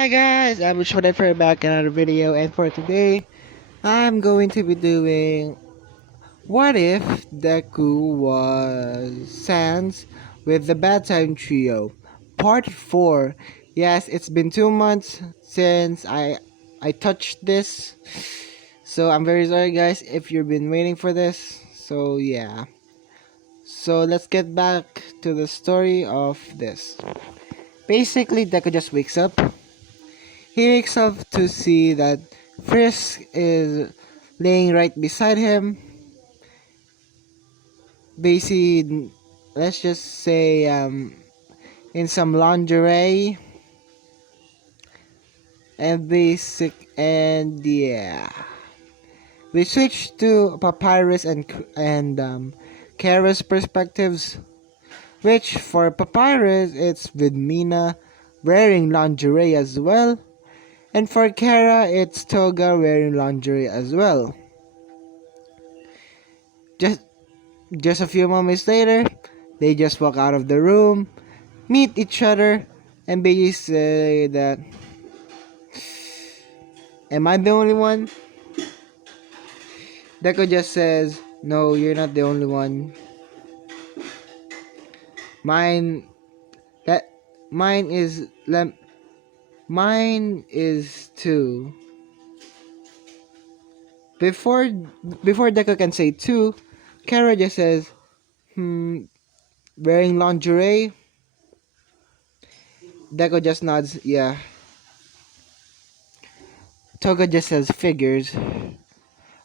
Hi guys, I'm Shonen for back in another video, and for today I'm going to be doing what if Deku was Sans with the Bad Time Trio Part 4. Yes, it's been 2 months since I touched this, so I'm very sorry guys if you've been waiting for this. So yeah, so let's get back to the story of this. Basically, Deku just wakes up. He wakes up to see that Frisk is laying right beside him. Basically, let's just say in some lingerie and yeah. We switch to Papyrus and Kara's perspectives, which for Papyrus it's with Mina wearing lingerie as well, and for Kara it's Toga wearing lingerie as well. Just Just a few moments later, they just walk out of the room, meet each other, and basically say that, am I the only one? Deku just says, no, you're not the only one. Mine, that, mine is, mine is too. Before, before Deku can say two, Kara just says, wearing lingerie. Deku just nods, yeah. Toga just says, figures.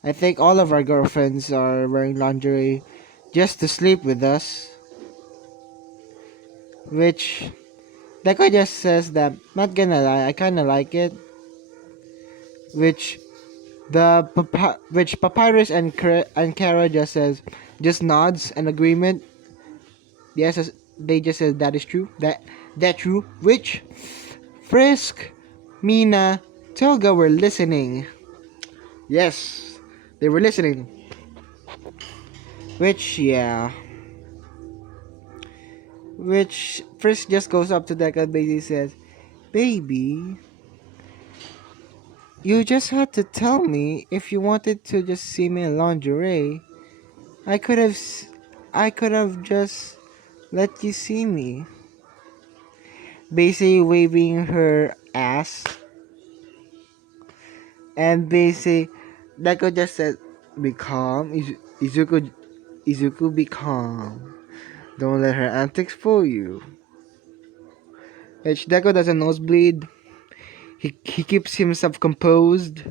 I think all of our girlfriends are wearing lingerie just to sleep with us. Which, Deco just says that, not gonna lie, I kinda like it. Which, which Papyrus and Kara just says, just nods an agreement. Yes, they just says that is true. That true. Which, Frisk, Mina, Toga were listening. Yes, they were listening. Which, yeah. Which Frisk just goes up to Deku and basically says, baby, you just had to tell me if you wanted to just see me in lingerie. I could have, I could have just let you see me. Basically waving her ass. And basically, Deku just said, be calm. Izuku, be calm. Don't let her antics fool you. Which Deku doesn't nosebleed. He keeps himself composed.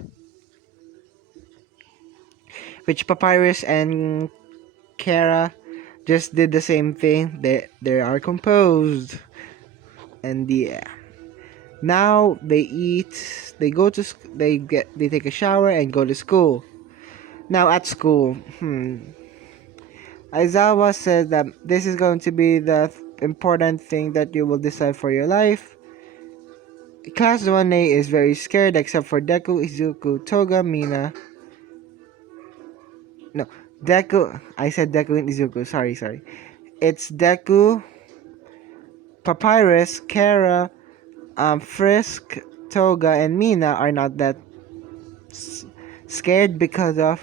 Which Papyrus and Kara just did the same thing. They are composed. And yeah. Now they eat, they go to they take a shower and go to school. Now at school, Aizawa said that this is going to be the important thing that you will decide for your life. Class 1A is very scared except for Deku, Izuku, Toga, Mina. No, Deku. I said Deku and Izuku. Sorry. It's Deku, Papyrus, Kara, Frisk, Toga, and Mina are not that scared because of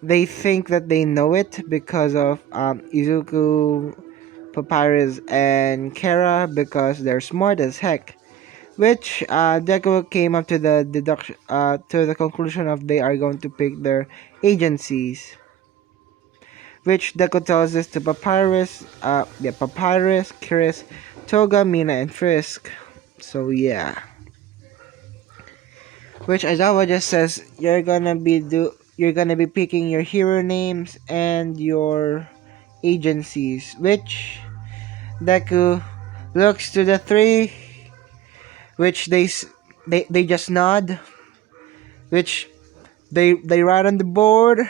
they think that they know it because of Izuku, Papyrus, and Kara because they're smart as heck. Which Deku came up to the deduction to the conclusion of they are going to pick their agencies. Which Deku tells this to Papyrus, Papyrus, Chris, Toga, Mina, and Frisk. So yeah. Which Aizawa just says you're gonna be picking your hero names and your agencies. Which Deku looks to the three, which they just nod. Which they write on the board,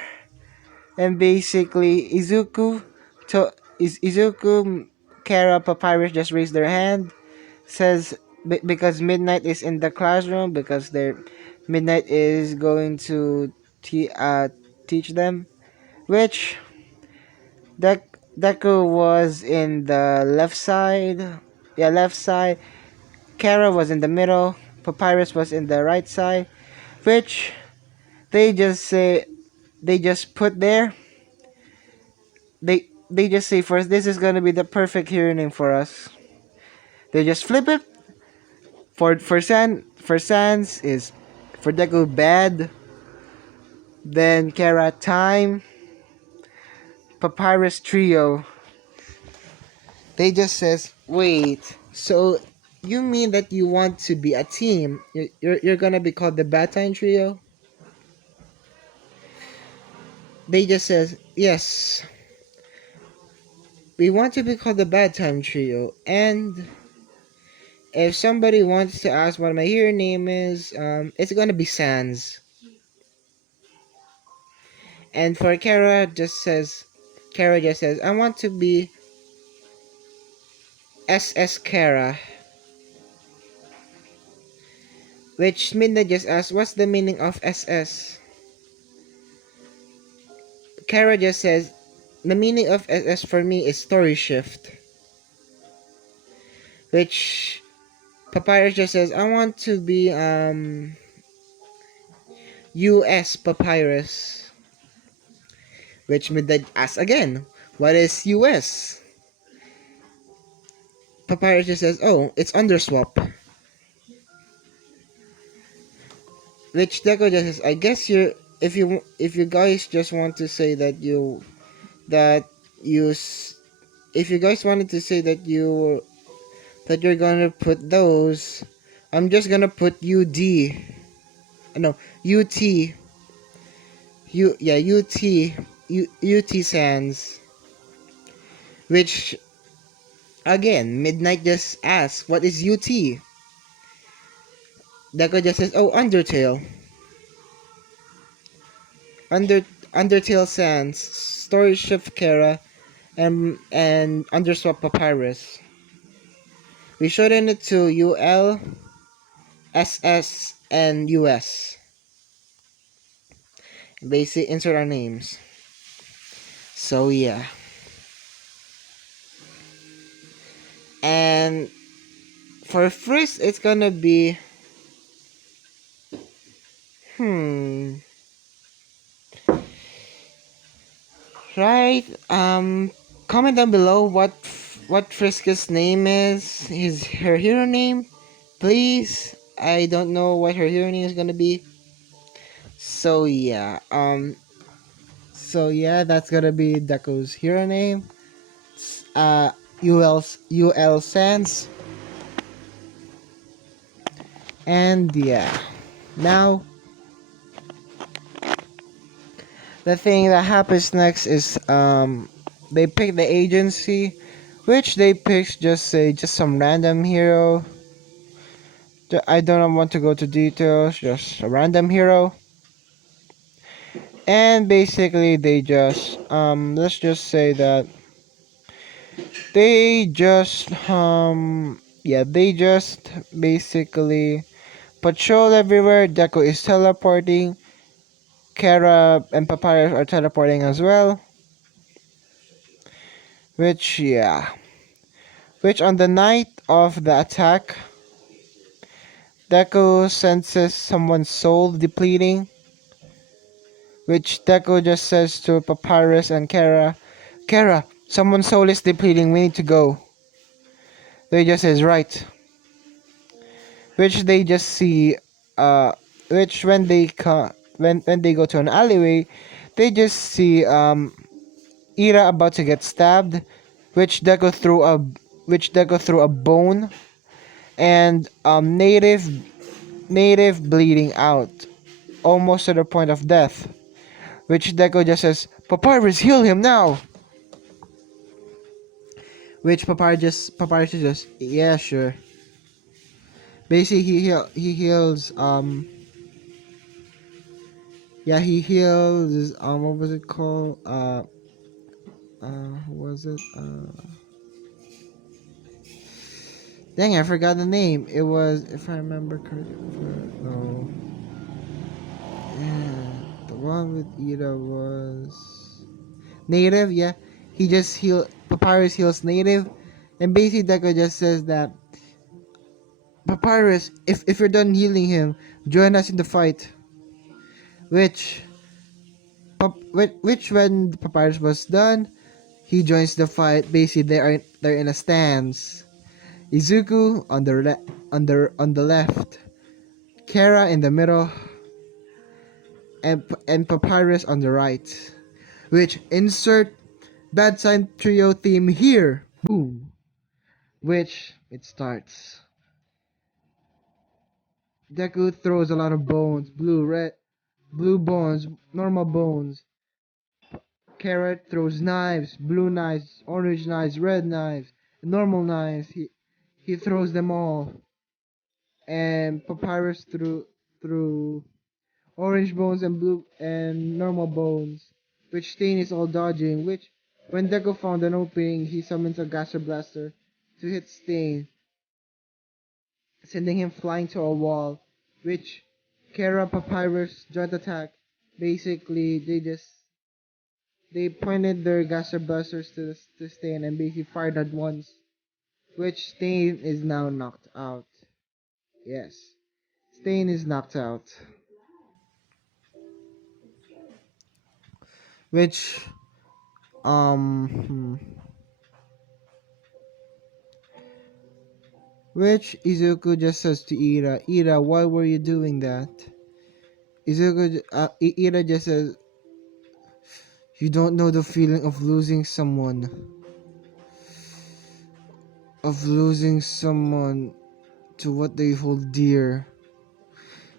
and basically Izuku, Kara, Papyrus just raise their hand, says because Midnight is in the classroom because their Midnight is going to teach them, which Deku was in the left side, left side. Kara was in the middle, Papyrus was in the right side, which they just say they just put there. They just say first this is gonna be the perfect hero name for us. They just flip it. For Sans is for Deku bad. Then Kara time. Papyrus trio. They just says wait. So you mean that you want to be a team? You're gonna be called the Bad Time trio? They just says yes. We want to be called the Bad Time trio, and if somebody wants to ask what my hero name is, it's gonna be Sans. And for Kara just says, I want to be SS Kara. Which Minda just asked, what's the meaning of SS? Kara just says, the meaning of SS for me is story shift. Which Papyrus just says, I want to be US Papyrus. Which Minda asks again, what is US? Papyrus just says, oh, it's underswap. Which Deco just says, I guess if you guys just want to say that if you guys wanted to say that you're gonna put those, I'm just gonna put UD. No, UT. UT Sans. Which again, Midnight just asks, what is UT? Deco just says, oh, Undertale. Undertale Sans, Story Shift Kara, and Underswap Papyrus. We shorten it to UL, SS, and US. Basically, insert our names. So yeah. And for Frisk, it's gonna be right. Comment down below what Frisk's name is. Her hero name, please. I don't know what her hero name is gonna be. So yeah. That's gonna be Deku's hero name. UL Sans. And yeah. Now the thing that happens next is they pick the agency, which they pick just some random hero. I don't want to go to details, just a random hero. And basically they just let's just say that they just they just basically patrol everywhere. Deku is teleporting. Kara and Papyrus are teleporting as well. Which on the night of the attack, Deku senses someone's soul depleting. Which Deku just says to Papyrus and Kara, someone's soul is depleting, we need to go. They just says right. Which they just see which when they when they go to an alleyway, they just see Ira about to get stabbed, which Deku threw a bone, and native bleeding out, almost to the point of death. Which Deku just says, Papyrus, heal him now. Which Papyrus just yeah, sure. Basically he heals he heals what was it called? What was it? Dang, I forgot the name. It was, if I remember correctly, no. Yeah, the one with Ida was native. Yeah, he just Papyrus heals native, and basically Deku just says that Papyrus, if you're done healing him, join us in the fight. Which, which when Papyrus was done, he joins the fight. Basically, they're in a stance. Izuku on the left, Kara in the middle, and Papyrus on the right. Which insert Bad Sign Trio theme here. Boom. Which it starts. Deku throws a lot of bones, blue bones, normal bones. Carrot throws knives, blue knives, orange knives, red knives, normal knives. He throws them all. And Papyrus threw orange bones and blue and normal bones, which Stain is all dodging. Which when Deku found an opening, he summons a Gaster Blaster to hit Stain, sending him flying to a wall. Which Kara Papyrus joint attack. Basically, they pointed their Gaster Blasters to Stain and basically fired at once. Which Stain is now knocked out. Yes, Stain is knocked out. Which um hmm, which Izuku just says to Ira, why were you doing that? Ira just says, you don't know the feeling of losing someone to what they hold dear.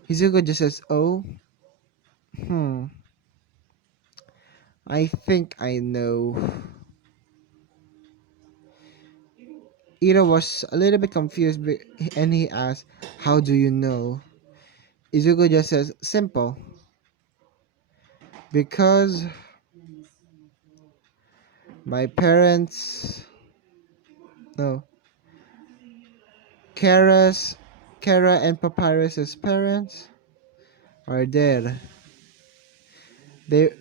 Izuku just says, oh, hmm, I think I know. Ira was a little bit confused and he asked, how do you know? Izuku just says, simple. Because my parents, no, Kara's, Kara and Papyrus's parents are dead. They,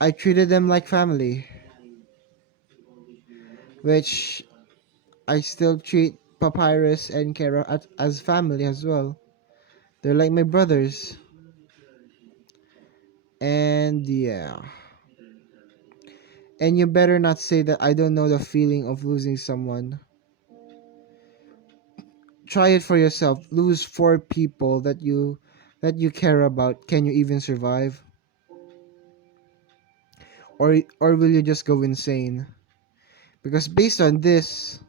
I treated them like family, which I still treat Papyrus and Kara as family as well. They're like my brothers. And yeah. And you better not say that I don't know the feeling of losing someone. Try it for yourself. Lose 4 people that you care about. Can you even survive? Or will you just go insane? Because based on this,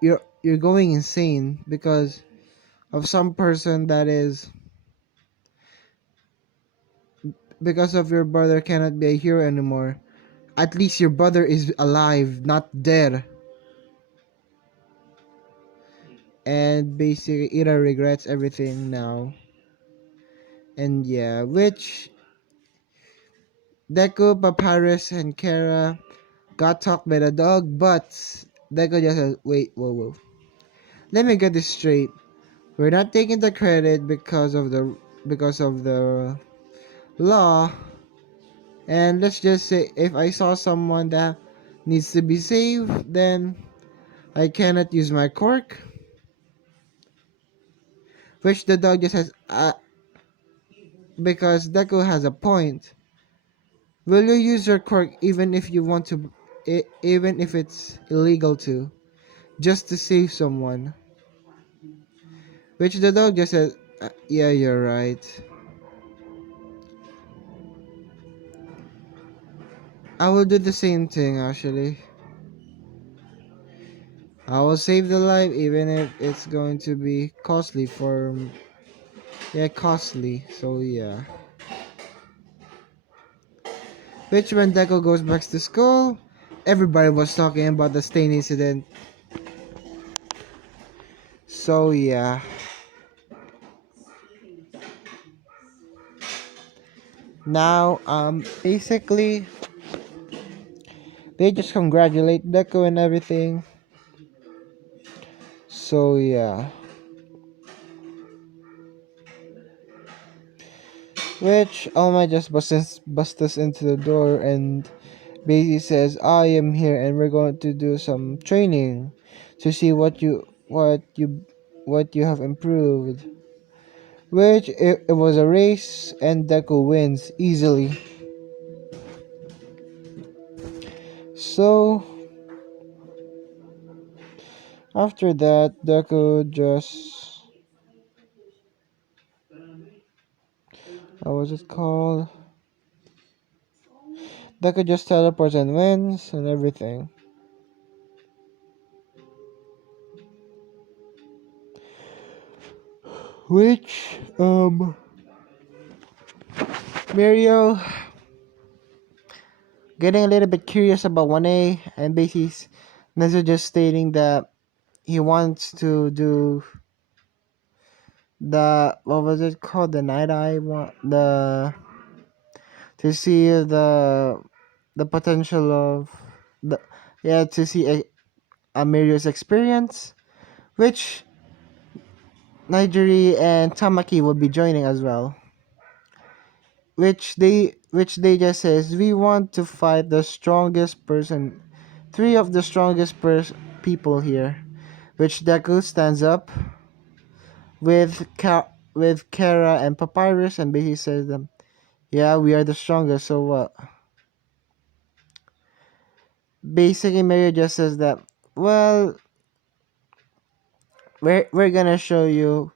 you're going insane because of some person that is because of your brother cannot be a hero anymore. At least your brother is alive, not dead. And basically Ira regrets everything now. And yeah, which Deku, Papyrus, and Kara got talked by the dog, but Deku just says, wait, whoa. Let me get this straight. We're not taking the credit because of the law. And let's just say if I saw someone that needs to be saved, then I cannot use my quirk. Which the dog just says, because Deku has a point. Will you use your quirk even if you want to, even if it's illegal to, just to save someone? Which the dog just says, yeah, you're right. I will do the same thing actually. I will save the life even if it's going to be costly for, yeah, costly. So yeah. Which when Deku goes back to school, everybody was talking about the stain incident. So yeah. Now basically they just congratulate Deku and everything. So yeah. Which Alma just busts us into the door and basically says, I am here and we're going to do some training to see what you what you have improved. Which it was a race and Deku wins easily. So after that, what was it called? Deku just teleports and wins and everything. Which Mario getting a little bit curious about 1A and basically Nezu just stating that he wants to do the what was it called, the night eye one, the to see the potential of the yeah, to see a Mario's experience, which Nigeri and Tamaki will be joining as well. Which they just says we want to fight the strongest person, three of the strongest people here. Which Deku stands up with Kara and Papyrus and basically says them, yeah, we are the strongest. So what? Basically, Mario just says that, well, we're gonna show you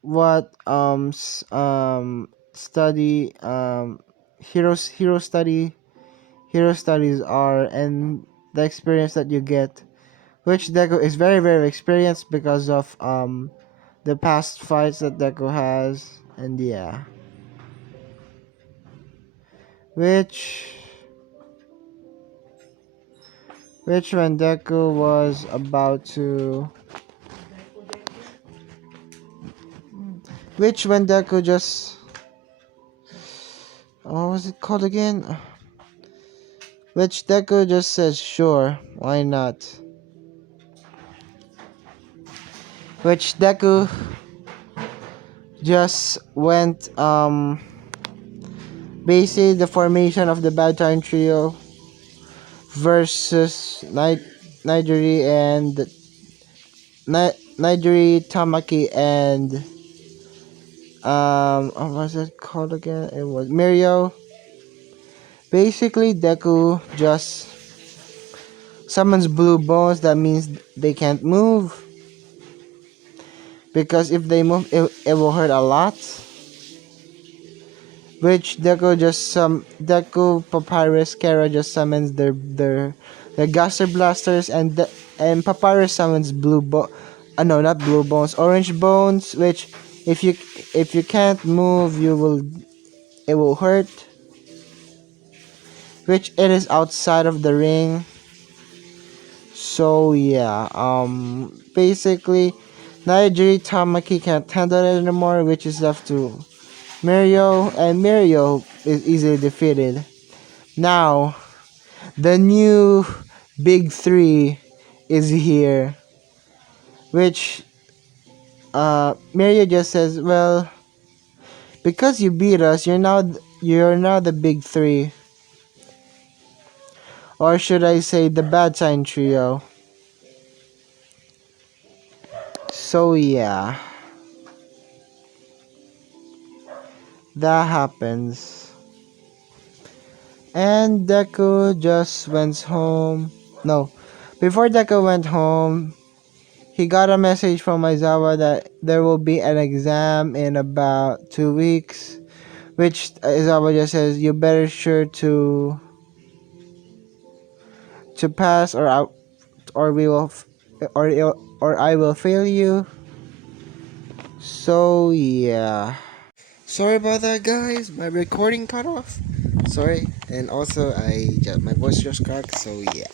what study hero studies are and the experience that you get, which Deku is very very experienced because of the past fights that Deku has, and yeah, which when Deku was about to which when Deku just what was it called again? Which Deku just says sure, why not? Which Deku just went basically the formation of the Bad Time Trio versus Nigeri and Nigeri, Tamaki, and what was it called again? It was Mirio. Basically, Deku just summons blue bones. That means they can't move, because if they move, it will hurt a lot. Which Deku, Papyrus, Kara just summons their Gaster Blasters, and Papyrus summons no, not blue bones, orange bones. Which if you can't move, it will hurt. Which it is outside of the ring. So yeah, basically, Naijiri Tamaki can't handle it anymore, which is left to Mario, and Mario is easily defeated. Now, the new big three is here, which Mario just says, well, because you beat us, you're now the big three, or should I say the Bad Sign Trio. So yeah, that happens. And Deku just went home. No, before Deku went home, he got a message from Aizawa that there will be an exam in about 2 weeks. Which Aizawa just says, you better sure to pass, or we will or I will fail you. So yeah. Sorry about that, guys. My recording cut off. Sorry, and also my voice just cracked. So yeah.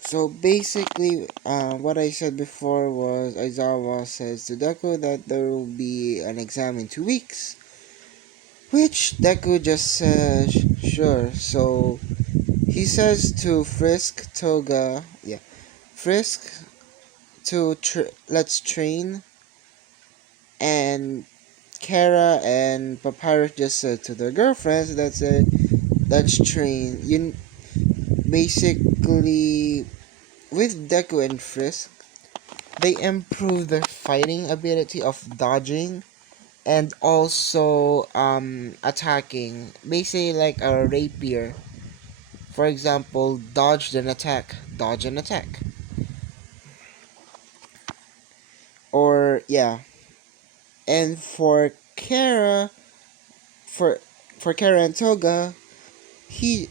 So basically, what I said before was Aizawa says to Deku that there will be an exam in 2 weeks, which Deku just says sure. So he says to Frisk to let's train, and Kara and Papyrus just said to their girlfriends that said let's train. You basically with Deku and Frisk, they improve their fighting ability of dodging and also attacking. Basically like a rapier. For example, dodge then attack, dodge and attack. Or yeah. And for for Kara and Toga, he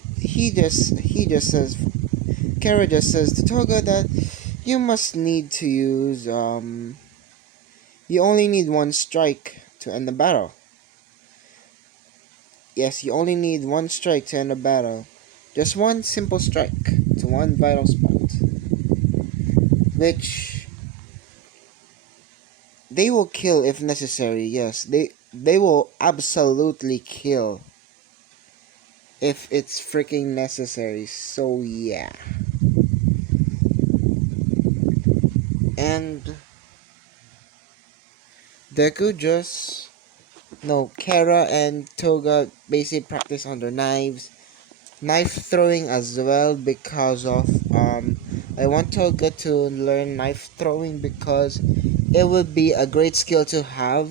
just says Kara just says to Toga that you must need to use you only need one strike to end the battle. Yes, you only need one strike to end a battle. Just one simple strike to one vital spot. Which they will kill if necessary, yes. They will absolutely kill if it's freaking necessary. So yeah. And Deku just no Kara and Toga basically practice on their knives. Knife throwing as well because of I want Toga to learn knife throwing because it would be a great skill to have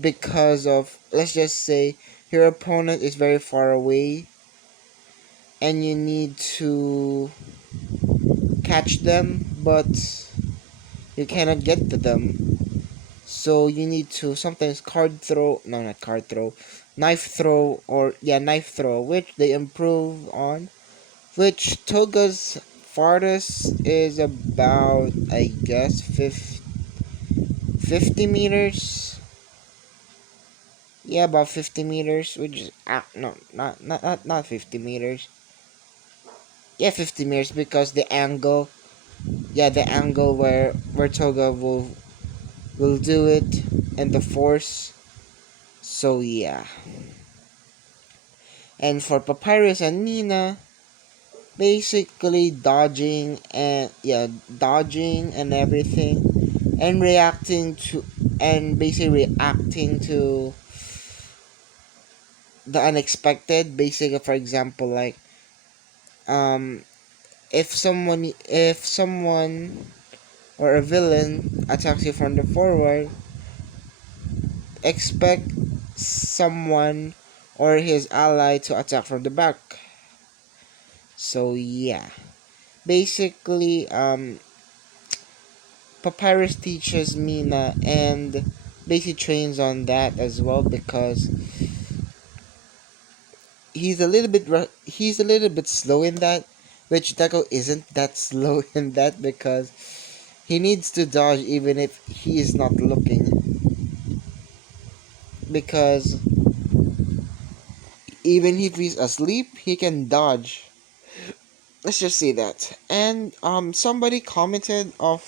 because of, let's just say, your opponent is very far away and you need to catch them but you cannot get to them, so you need to sometimes card throw, no, not card throw, knife throw, or yeah, knife throw, which they improve on, which Toga's farthest is about, I guess, 50 meters. Yeah, about 50 meters, which is no, not 50 meters. Yeah, 50 meters because the angle, yeah, the angle where Toga will do it and the force. So yeah. And for Papyrus and Nina, basically dodging and everything and reacting to and basically reacting to the unexpected. Basically, for example, like um if someone or a villain attacks you from the forward, expect someone or his ally to attack from the back. So yeah, basically Papyrus teaches Mina and basically trains on that as well because he's a little bit slow in that, which Deku isn't that slow in that because he needs to dodge even if he is not looking, because even if he's asleep he can dodge. Let's just say that. And somebody commented of,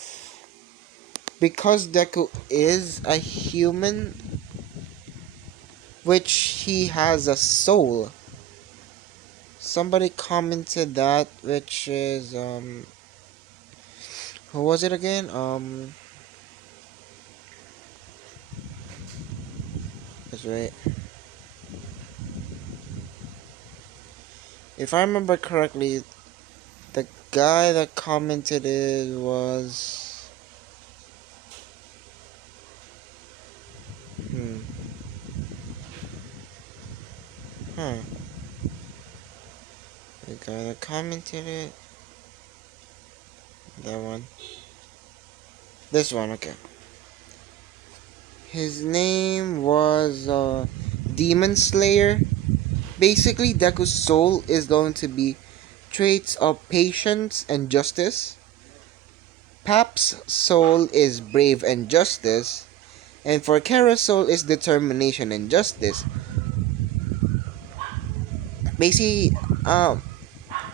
because Deku is a human, which he has a soul. Somebody commented that, which is who was it again? That's right. If I remember correctly, the guy that commented it was hmm huh. The guy that commented it, that one. This one, okay. His name was Demon Slayer. Basically, Deku's soul is going to be traits of patience and justice. Pap's soul is brave and justice. And for Kara's soul is determination and justice. Basically, um,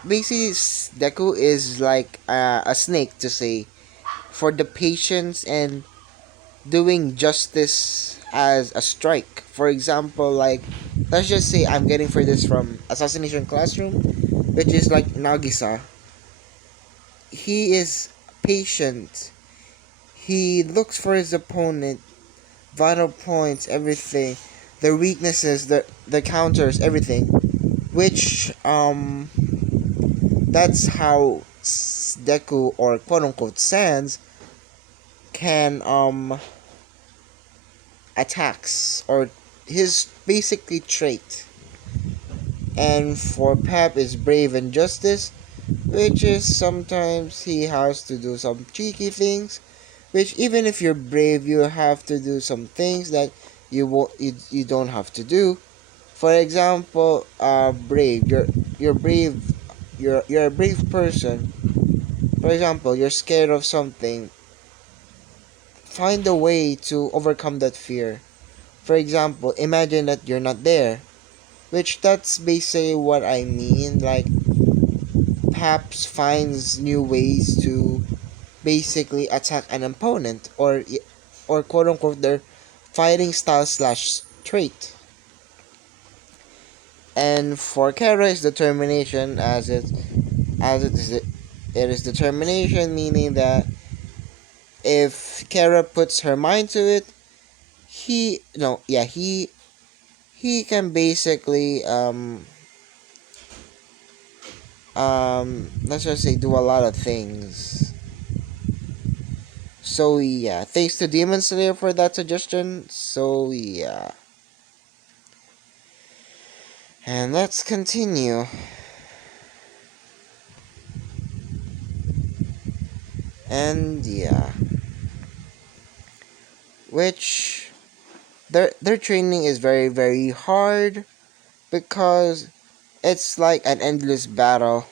basically, Deku is like a snake to say, for the patience and doing justice as a strike. For example, like, let's just say I'm getting for this from Assassination Classroom, which is like Nagisa. He is patient. He looks for his opponent, vital points, everything, their weaknesses, the counters, everything. Which that's how Deku, or quote unquote Sans, can attacks, or his basically trait. And for Pep is brave and justice, which is sometimes he has to do some cheeky things, which even if you're brave, you have to do some things that you don't have to do. For example, brave. You're brave. You're a brave person. For example, you're scared of something. Find a way to overcome that fear. For example, imagine that you're not there. Which that's basically what I mean. Like, Paps finds new ways to basically attack an opponent, or quote unquote their fighting style slash trait. And for Kara is determination, it is determination, meaning that if Kara puts her mind to it, he no yeah he can basically let's just say do a lot of things. So yeah, thanks to Demon Slayer for that suggestion. So yeah, and let's continue. And yeah, which their training is very very hard because it's like an endless battle.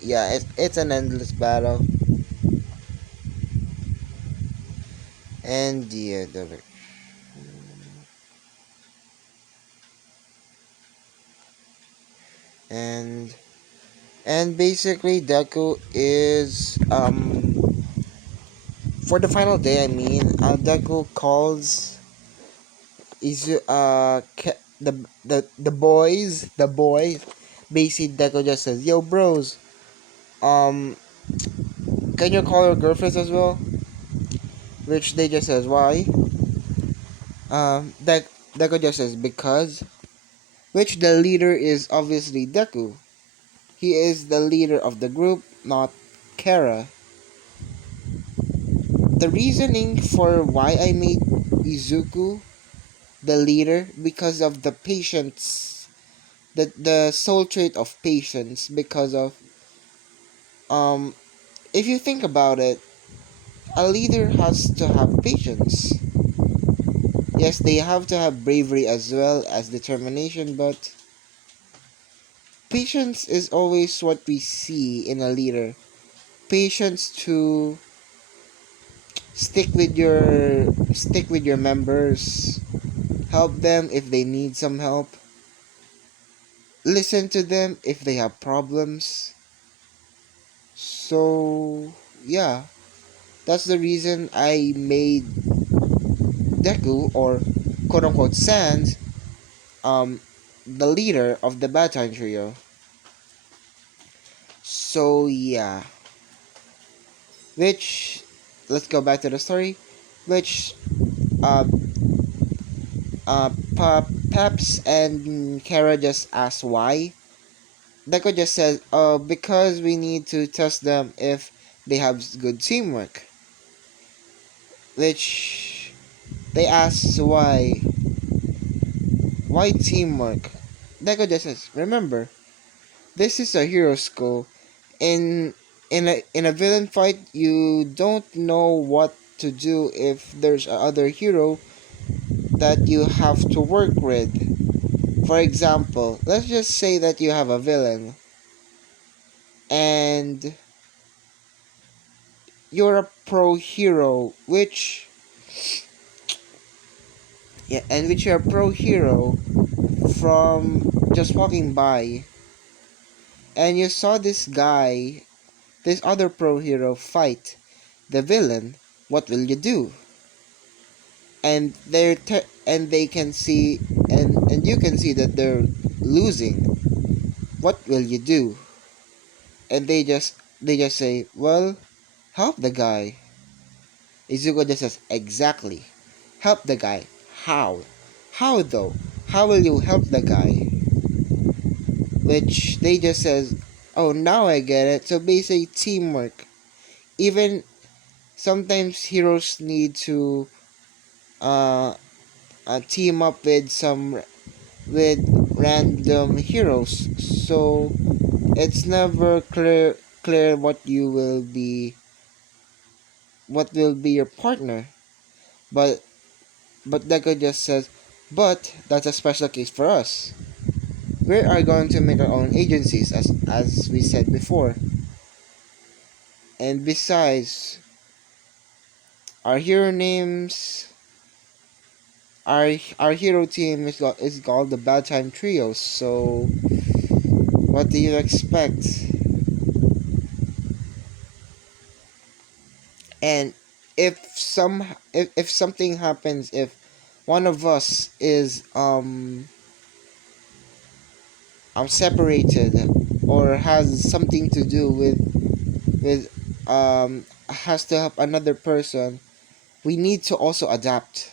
Yeah, it's an endless battle. And yeah, and and basically Deku is for the final day. I mean, Deku calls the boys. Basically, Deku just says, "Yo, bros, um, can you call your girlfriends as well?" Which they just says, "Why?" Deku just says, "Because." Which the leader is obviously Deku. He is the leader of the group, not Kara. The reasoning for why I made Izuku the leader, because of the patience, the soul trait of patience. Because of if you think about it, a leader has to have patience. Yes, they have to have bravery as well as determination, but patience is always what we see in a leader. Patience to stick with your members, help them if they need some help, listen to them if they have problems. So yeah, that's the reason I made Deku, or quote unquote Sans, um the leader of the Batan trio. So yeah, which let's go back to the story, which uh Peps and Kara just asked why. Deku just says, "Oh, because we need to test them if they have good teamwork." Which they ask why. Why teamwork? Deku just says, "Remember, this is a hero school. In in a villain fight, you don't know what to do if there's another hero that you have to work with. For example, let's just say that you have a villain and you're a pro hero, which you're a pro hero from just walking by, and you saw this other pro hero fight the villain. What will you do?" And and they can see, and you can see that they're losing. What will you do? And they just say, "Well, help the guy." Izuku just says, "Exactly. Help the guy. How? How though? How will you help the guy?" Which they just says, "Oh, now I get it." So basically teamwork. Even sometimes heroes need to uh, team up with some with random heroes, so it's never clear what will be your partner. But Deku just says, but that's a special case for us. We are going to make our own agencies, as we said before. And besides, our hero names, our hero team is called the Bad Time Trio. So what do you expect? And if something happens, if one of us is separated or has something to do with has to help another person, we need to also adapt.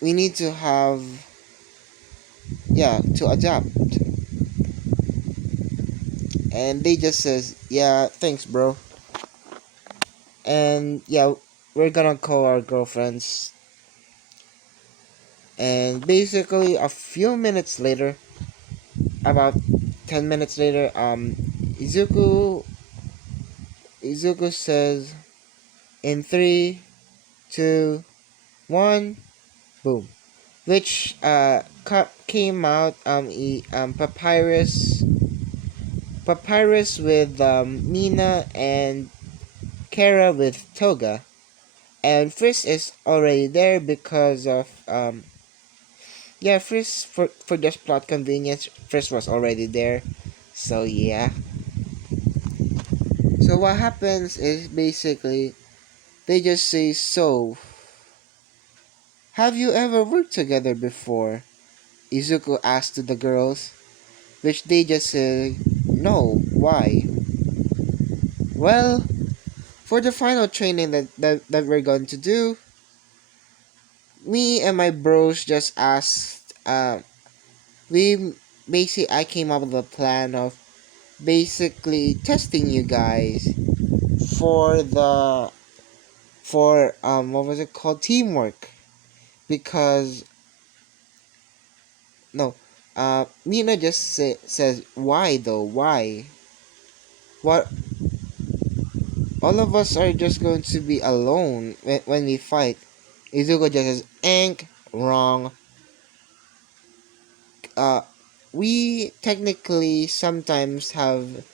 We need to have, yeah, to adapt. And they just says, yeah, thanks, bro. And yeah, we're gonna call our girlfriends. And basically a few minutes later, about 10 minutes later, Izuku says, in 3, 2, 1, boom. Which came out Papyrus with Mina, and Kara with Toga. And Frisk is already there because of yeah, Frisk, for just plot convenience, Frisk was already there. So yeah. So what happens is basically they just say, so have you ever worked together before? Izuku asked to the girls, which they just say, no, why? Well, for the final training that we're going to do, me and my bros just asked, we basically, I came up with a plan of basically testing you guys for what was it called, teamwork. Because no, Mina just says, why though, why? What, all of us are just going to be alone when we fight. Izuku just says, "Ank, wrong. Uh, we technically sometimes have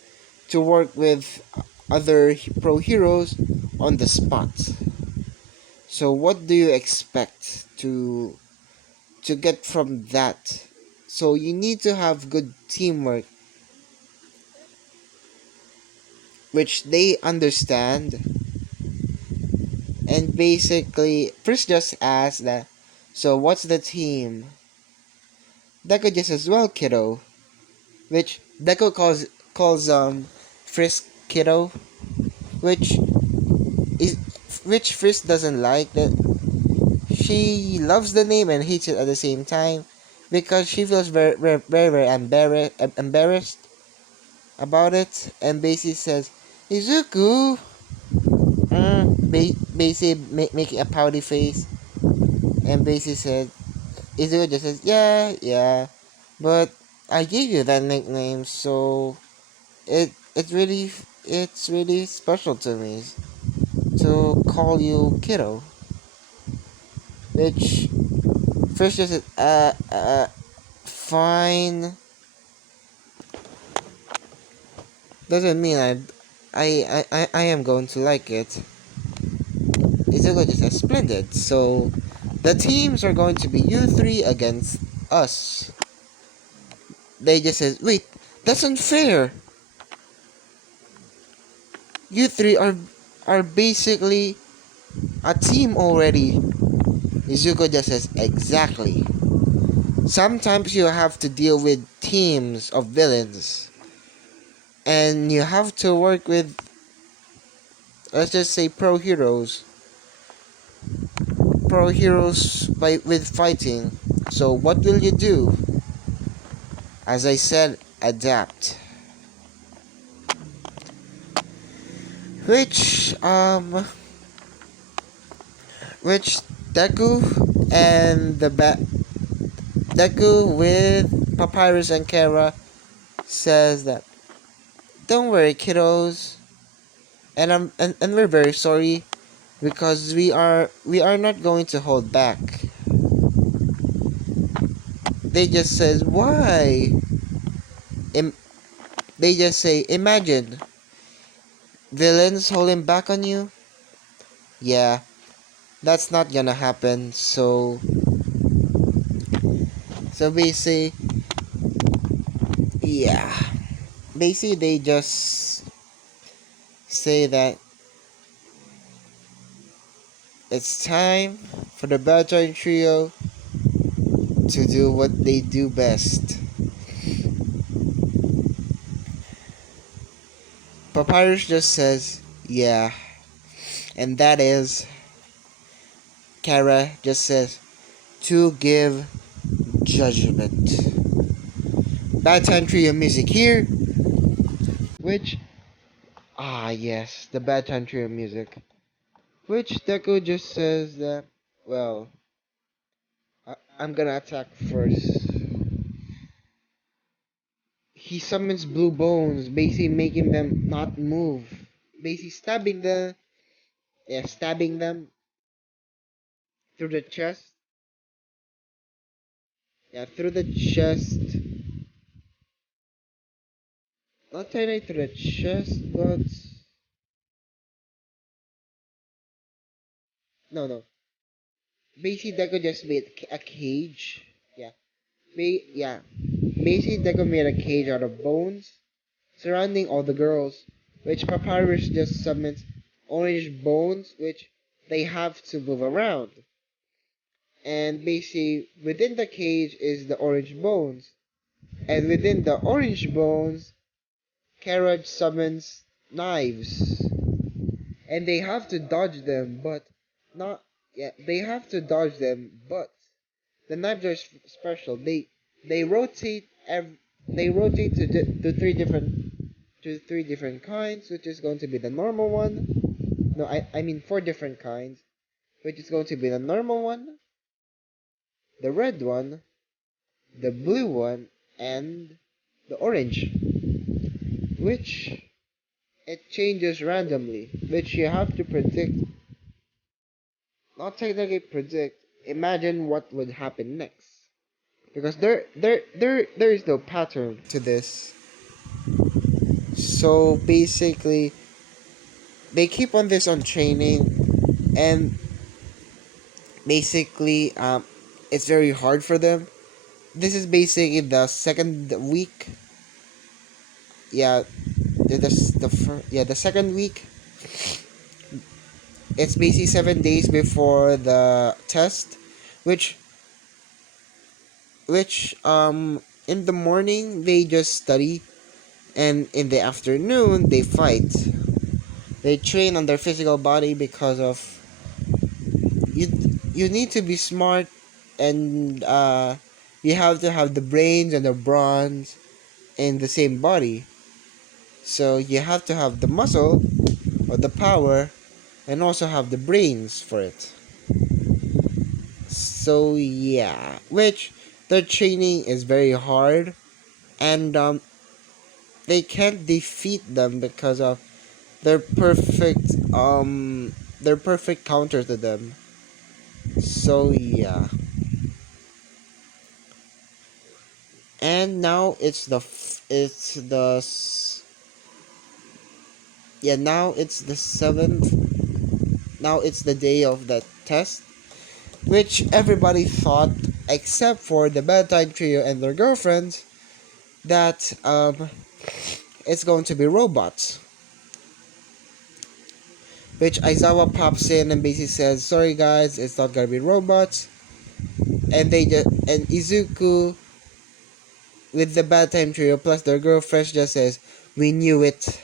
to work with other pro heroes on the spot. So what do you expect to get from that? So you need to have good teamwork, which they understand." And basically, Frisk just asks that, so what's the team? Deku just says, well, kiddo. Which Deku calls Frisk kiddo, which is which Frisk doesn't like. That she loves the name and hates it at the same time, because she feels very embarrassed about it, and basically says, Izuku, basically making a pouty face, and basically said, Izuku just says, yeah, yeah, but I gave you that nickname, so it's really special to me to call you kiddo. Which first just said, fine. Doesn't mean I am going to like it. Izuku just says, splendid. So the teams are going to be you three against us. They just says, wait, that's unfair. You three are basically a team already. Izuku just says, exactly. Sometimes you have to deal with teams of villains. And you have to work with, let's just say, pro heroes. Pro heroes with fighting. So what will you do? As I said, adapt. which which Deku and Deku with Papyrus and Kara says that don't worry kiddos, and we're very sorry because we are not going to hold back. They just says why? Im- they just say imagine villains holding back on you. Yeah, that's not gonna happen. So basically, yeah, basically they just say that it's time for the Beltran trio to do what they do best. Papyrus just says, yeah, and that is, Kara just says, to give judgment. Beltran trio music here, which, yes, the Beltran trio music. Which Deku just says that, well, I'm gonna attack first. He summons blue bones, basically making them not move. Basically stabbing them through the chest. Yeah, through the chest. Not technically through the chest, but no. Basically, Deku just made a cage. Yeah, yeah. Basically, Deku made a cage out of bones surrounding all the girls, which Papyrus just summons orange bones, which they have to move around. And basically, within the cage is the orange bones. And within the orange bones, Carrot summons knives. And they have to dodge them, but not. Yeah, they have to dodge them, but the knives are special. They rotate. They rotate to three different kinds, which is going to be the normal one. No, I mean four different kinds, which is going to be the normal one, the red one, the blue one, and the orange, which it changes randomly, which you have to predict. Not technically predict. Imagine what would happen next, because there is no pattern to this. So basically, they keep on this on training, and basically, it's very hard for them. This is basically the second week. Yeah, the second week. It's basically 7 days before the test, which in the morning they just study, and in the afternoon they fight. They train on their physical body because of you. You need to be smart, and you have to have the brains and the bronze in the same body. So you have to have the muscle or the power, and also have the brains for it. So yeah, which their training is very hard, and they can't defeat them because of their perfect counter to them. So yeah, and now now it's the seventh. Now it's the day of the test, which everybody thought, except for the bedtime trio and their girlfriends, that it's going to be robots. Which Aizawa pops in and basically says, "Sorry guys, it's not gonna be robots." And Izuku with the bad time trio plus their girlfriend just says, "We knew it."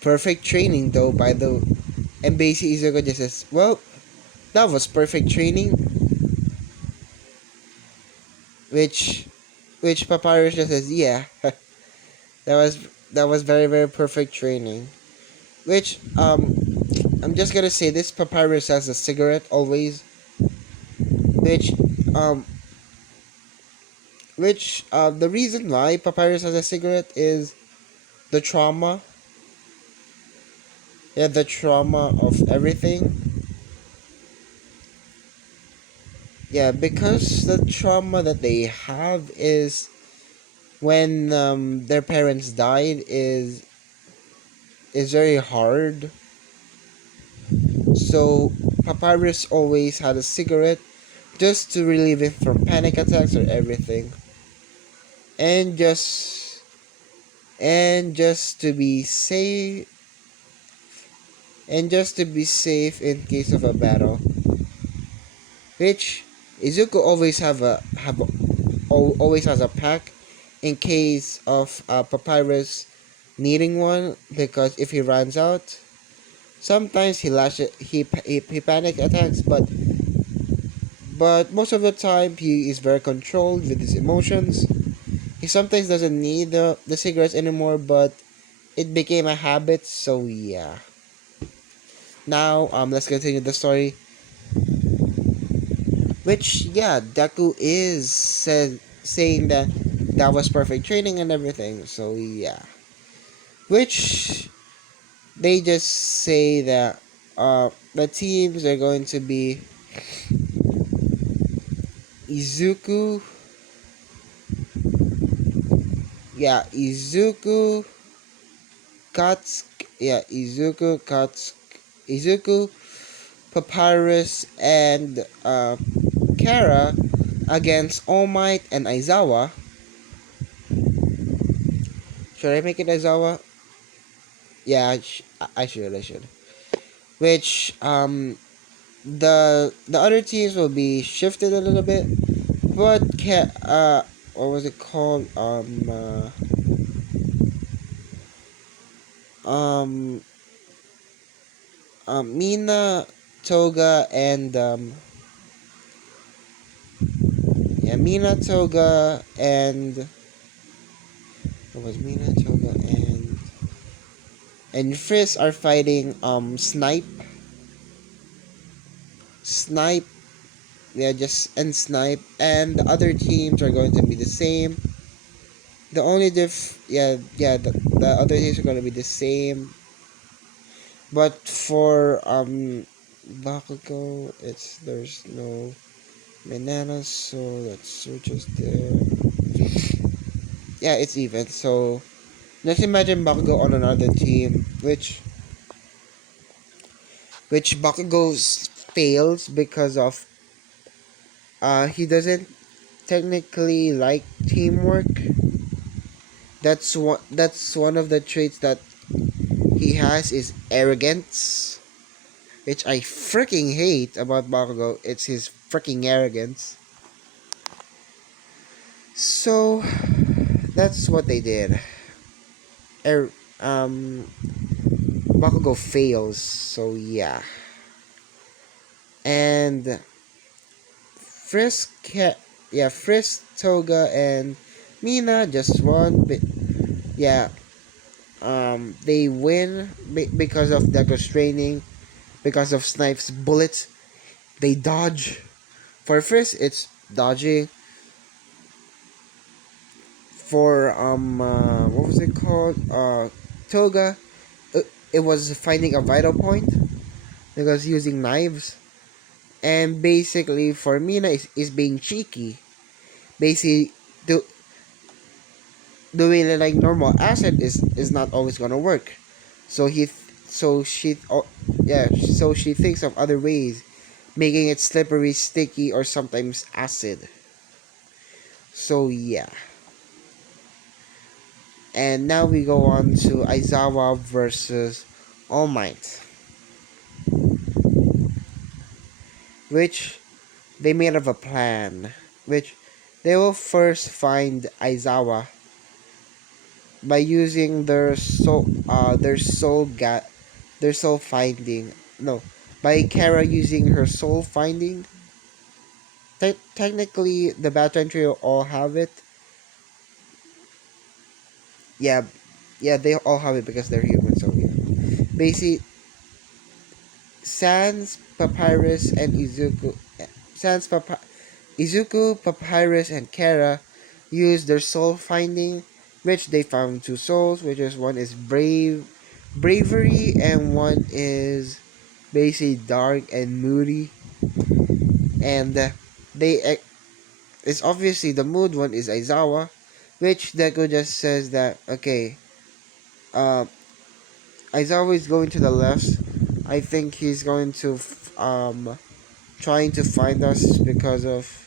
Perfect training though, by the and basically Izuku just says, "Well, that was perfect training." Which Papyrus just says, "Yeah, that was that was very very perfect training. Which I'm just gonna say this Papyrus has a cigarette always, which um the reason why Papyrus has a cigarette is the trauma, yeah, the trauma of everything. Yeah, because the trauma that they have is when their parents died is very hard. So Papyrus always had a cigarette just to relieve him from panic attacks or everything, and just to be safe, in case of a battle, which Izuku always always has a pack in case of Papyrus needing one, because if he runs out, sometimes he panic attacks, but most of the time he is very controlled with his emotions. He sometimes doesn't need the cigarettes anymore, but it became a habit, so yeah. Now let's continue the story. Which, yeah, Deku is saying that that was perfect training and everything, so yeah. Which they just say that the teams are going to be Izuku, yeah, Izuku, Papyrus, and Kara against All Might and Aizawa. Should I make it Aizawa? Yeah, I should. Which the other teams will be shifted a little bit, but what was it called? Um, Mina, Toga, and yeah, Mina, Toga, and what was Mina, Toga, and Frizz are fighting Snipe, yeah, just and Snipe, and the other teams are going to be the same. The only the other teams are going to be the same, but for Bakugo, there's no bananas, so let's switch us there. Yeah, it's even. So let's imagine Bakugo on another team, which Bakugo fails because of he doesn't technically like teamwork. That's one of the traits that he has is arrogance, which I freaking hate about Bakugo. It's his freaking arrogance. So that's what they did. Er, um, Bakugo fails. So yeah, and Frisk, Toga, and Mina just won. Yeah, they win because of Deku's training, because of Snipe's bullets. They dodge. For Frisk, it's dodging. For what was it called? Toga, it was finding a vital point because using knives. And basically, for Mina, is being cheeky. Basically, do, doing it like normal acid is not always gonna work. So he, so she, oh, yeah. So she thinks of other ways, making it slippery, sticky, or sometimes acid. So yeah. And now we go on to Aizawa versus All Might, which they made of a plan, which they will first find Aizawa by using their soul finding. No, by Kara using her soul finding. Technically, the Batman trio all have it. Yeah, yeah, they all have it because they're human. So yeah, basically, Sans, Papyrus, and Sans, Izuku, Papyrus, and Kara use their soul finding, which they found two souls, which is one is bravery, and one is basically dark and moody. And they it's obviously the mood one is Aizawa, which Deku just says that okay, uh, Aizawa is going to the left. I think he's going to trying to find us because of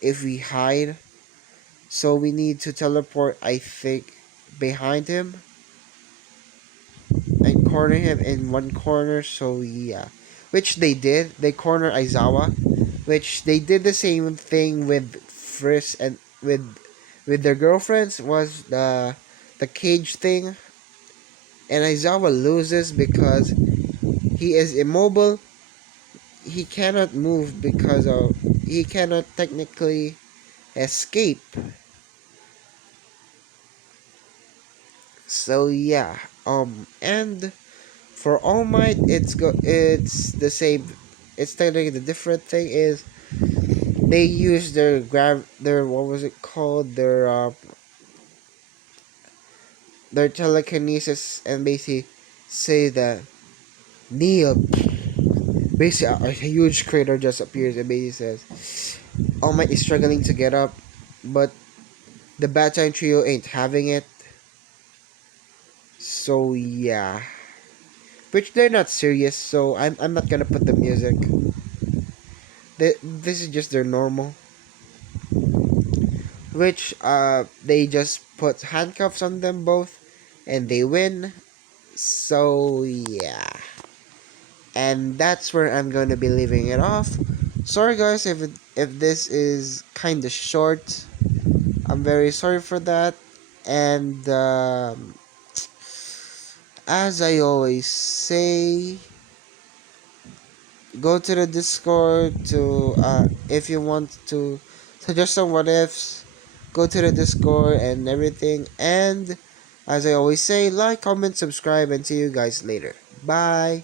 if we hide. So we need to teleport, I think, behind him and corner him in one corner. So yeah, which they did. They corner Aizawa, which they did the same thing with Frisk and with their girlfriends was the cage thing. And Aizawa loses because he is immobile. He cannot move because of he cannot technically escape. So yeah, and for All Might, it's the same. It's technically the different thing is they use their what was it called their telekinesis and basically say that Neil basically a huge crater just appears and basically says All Might is struggling to get up, but the Bad Time Trio ain't having it. So yeah, which they're not serious. So I'm not gonna put the music. This is just their normal, which they just put handcuffs on them both, and they win. So yeah, and that's where I'm going to be leaving it off. Sorry guys if this is kind of short. I'm very sorry for that. And as I always say, go to the Discord to if you want to suggest some what ifs. Go to the Discord and everything. And as I always say, like, comment, subscribe, and see you guys later. Bye.